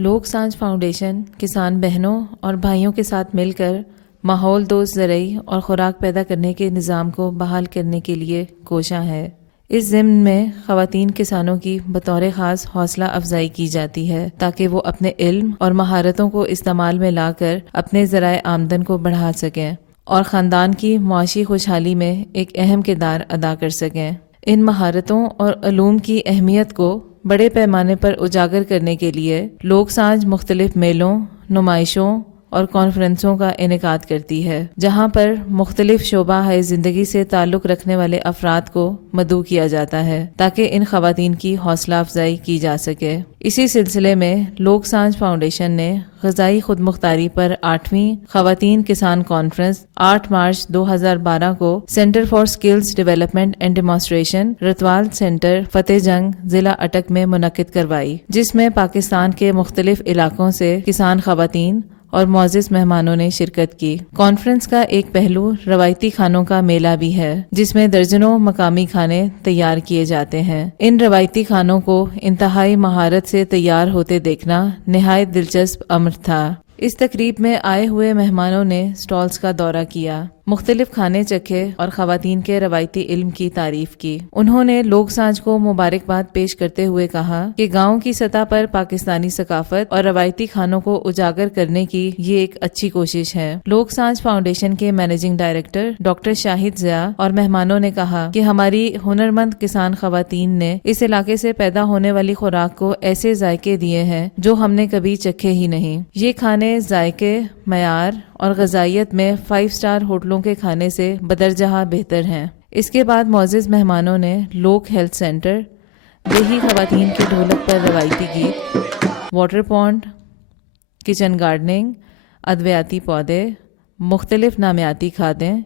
لوک سانج foundation کسان بہنوں اور بھائیوں کے ساتھ مل کر ماحول دوست زرعی اور خوراک پیدا کرنے کے نظام کو بحال کرنے کے لیے کوشاں ہے۔ اس ضمن میں خواتین کسانوں کی بطور خاص حوصلہ افزائی کی جاتی ہے تاکہ وہ اپنے علم اور مہارتوں کو استعمال میں لا کر اپنے ذرائع آمدن کو بڑھا سکیں اور خاندان کی معاشی خوشحالی میں ایک اہم کردار ادا کر سکیں۔ ان مہارتوں اور علوم کی اہمیت کو بڑے پیمانے پر اجاگر کرنے کے لیے لوک سانج مختلف میلوں، نمائشوں اور کانفرنسوں کا انعقاد کرتی ہے، جہاں پر مختلف شعبہ زندگی سے تعلق رکھنے والے افراد کو مدعو کیا جاتا ہے تاکہ ان خواتین کی حوصلہ افزائی کی جا سکے۔ اسی سلسلے میں لوک سانج فاؤنڈیشن نے غذائی خود مختاری پر 8ویں خواتین کسان کانفرنس 8 مارچ 2012 کو centre for skills development and demonstration Ratwal centre Fateh Jang ضلع اٹک میں منعقد کروائی، جس میں پاکستان کے مختلف علاقوں سے کسان خواتین اور معزز مہمانوں نے شرکت کی۔ کانفرنس کا ایک پہلو روایتی کھانوں کا میلہ بھی ہے، جس میں درجنوں مقامی کھانے تیار کیے جاتے ہیں۔ ان روایتی کھانوں کو انتہائی مہارت سے تیار ہوتے دیکھنا نہایت دلچسپ امر تھا۔ اس تقریب میں آئے ہوئے مہمانوں نے سٹالز کا دورہ کیا، مختلف کھانے چکھے اور خواتین کے روایتی علم کی تعریف کی۔ انہوں نے لوک سانج کو مبارکباد پیش کرتے ہوئے کہا کہ گاؤں کی سطح پر پاکستانی ثقافت اور روایتی کھانوں کو اجاگر کرنے کی یہ ایک اچھی کوشش ہے۔ لوک سانج فاؤنڈیشن کے مینیجنگ ڈائریکٹر ڈاکٹر شاہد ضیاء اور مہمانوں نے کہا کہ ہماری ہنرمند کسان خواتین نے اس علاقے سے پیدا ہونے والی خوراک کو ایسے ذائقے دیے ہیں جو ہم نے کبھی چکھے ہی نہیں۔ یہ کھانے ذائقے، معیار اور غذائیت میں 5 اسٹار ہوٹلوں کے کھانے سے بدرجہ بہتر ہیں۔ اس کے بعد معزز مہمانوں نے لوک ہیلتھ سینٹر، دیہی خواتین کے ڈھولک پر روایتی گیت، واٹر پونڈ، کچن گارڈننگ، ادویاتی پودے، مختلف نامیاتی کھادیں،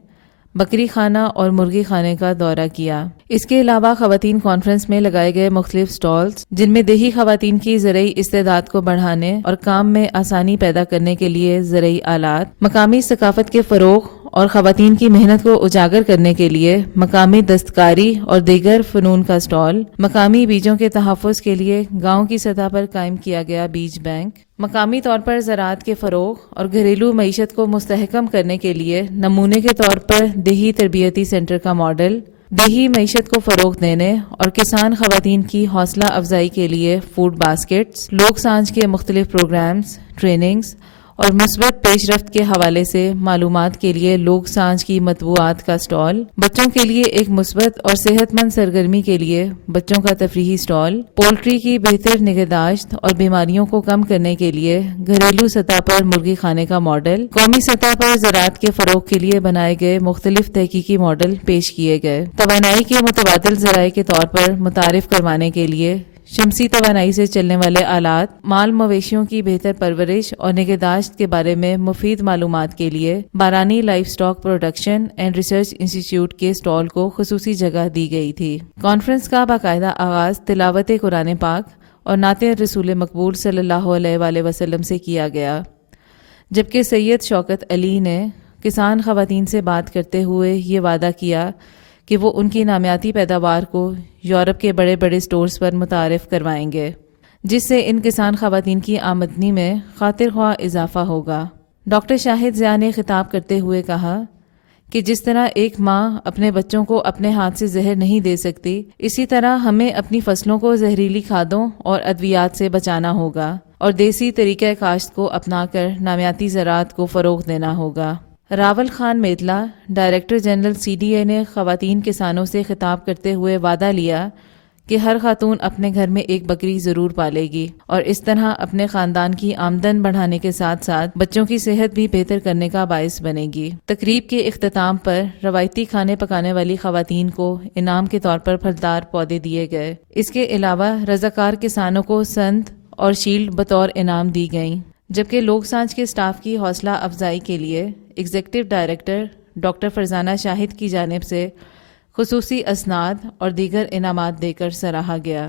بکری خانہ اور مرغی خانے کا دورہ کیا۔ اس کے علاوہ خواتین کانفرنس میں لگائے گئے مختلف سٹالز، جن میں دیہی خواتین کی زرعی استعداد کو بڑھانے اور کام میں آسانی پیدا کرنے کے لیے زرعی آلات، مقامی ثقافت کے فروغ اور خواتین کی محنت کو اجاگر کرنے کے لیے مقامی دستکاری اور دیگر فنون کا سٹال، مقامی بیجوں کے تحفظ کے لیے گاؤں کی سطح پر قائم کیا گیا بیج بینک، مقامی طور پر زراعت کے فروغ اور گھریلو معیشت کو مستحکم کرنے کے لیے نمونے کے طور پر دیہی تربیتی سینٹر کا ماڈل، دیہی معیشت کو فروغ دینے اور کسان خواتین کی حوصلہ افزائی کے لیے فوڈ باسکٹس، لوک سانج کے مختلف پروگرامز، ٹریننگز اور مثبت پیش رفت کے حوالے سے معلومات کے لیے لوک سانج کی مطبوعات کا سٹال، بچوں کے لیے ایک مثبت اور صحت مند سرگرمی کے لیے بچوں کا تفریحی سٹال، پولٹری کی بہتر نگہداشت اور بیماریوں کو کم کرنے کے لیے گھریلو سطح پر مرغی خانے کا ماڈل، قومی سطح پر زراعت کے فروغ کے لیے بنائے گئے مختلف تحقیقی ماڈل پیش کیے گئے، توانائی کے متبادل ذرائع کے طور پر متعارف کروانے کے لیے شمسی توانائی سے چلنے والے آلات، مال مویشیوں کی بہتر پرورش اور نگہداشت کے بارے میں مفید معلومات کے لیے Barani life stock production and research institute کے سٹال کو خصوصی جگہ دی گئی تھی۔ کانفرنس کا باقاعدہ آغاز تلاوت قرآن پاک اور نعت رسول مقبول صلی اللہ علیہ وآلہ وسلم سے کیا گیا، جبکہ سید شوکت علی نے کسان خواتین سے بات کرتے ہوئے یہ وعدہ کیا کہ وہ ان کی نامیاتی پیداوار کو یورپ کے بڑے بڑے سٹورز پر متعارف کروائیں گے، جس سے ان کسان خواتین کی آمدنی میں خاطر خواہ اضافہ ہوگا۔ ڈاکٹر شاہد ضیاء نے خطاب کرتے ہوئے کہا کہ جس طرح ایک ماں اپنے بچوں کو اپنے ہاتھ سے زہر نہیں دے سکتی، اسی طرح ہمیں اپنی فصلوں کو زہریلی کھادوں اور ادویات سے بچانا ہوگا اور دیسی طریقہ کاشت کو اپنا کر نامیاتی زراعت کو فروغ دینا ہوگا۔ Rawal Khan Maitla, director general CDA نے خواتین کسانوں سے خطاب کرتے ہوئے وعدہ لیا کہ ہر خاتون اپنے گھر میں ایک بکری ضرور پالے گی اور اس طرح اپنے خاندان کی آمدن بڑھانے کے ساتھ ساتھ بچوں کی صحت بھی بہتر کرنے کا باعث بنے گی۔ تقریب کے اختتام پر روایتی کھانے پکانے والی خواتین کو انعام کے طور پر پھلدار پودے دیے گئے۔ اس کے علاوہ رضاکار کسانوں کو سند اور شیلڈ بطور انعام دی گئیں، جبکہ لوک سانج کے سٹاف کی حوصلہ افزائی کے لیے ایگزیکٹو ڈائریکٹر ڈاکٹر فرزانہ شاہد کی جانب سے خصوصی اسناد اور دیگر انعامات دے کر سراہا گیا۔